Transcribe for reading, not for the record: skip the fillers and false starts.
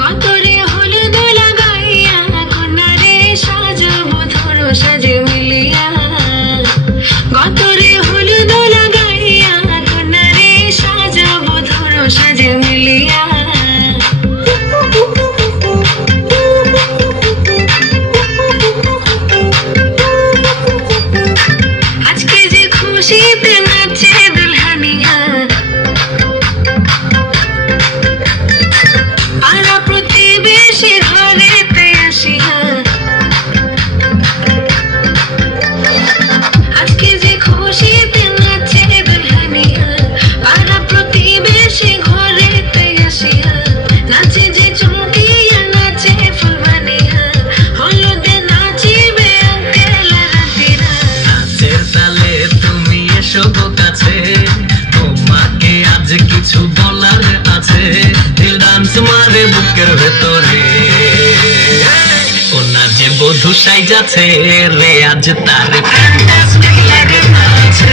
গতরে হলুদ লাগাইয়া কন্যারে সাজাবো ধরো সাজে মিলিয়া। গতরে হলুদ লাগাইয়া কন্যারে সাজাবো ধরো সাজে মিলিয়া। আজকে যে খুশিতে নাচে দুলহানিয়া, পাড়া প্রতিবেশী ঘরেতে আসিয়া। আজকে যে খুশিতে নাচে দুলহানিয়া, পাড়া প্রতিবেশী ঘরেতে আসিয়া। নাচে যে চমকিয়া নাচে ফুলবানিয়া, হলুদে নাচিবে আঙ্কেল আর আন্টিরা। নাচের তালে তুমি এসো গো কাছে, তোমাকে আজ কিছু বলার আছে। দিল ডান্স মারে বুকের ভেতরে, কন্যা যে বধূ সাইজাছে রে আজ তার ফ্যান্টাস্টিক লাগে নাচে।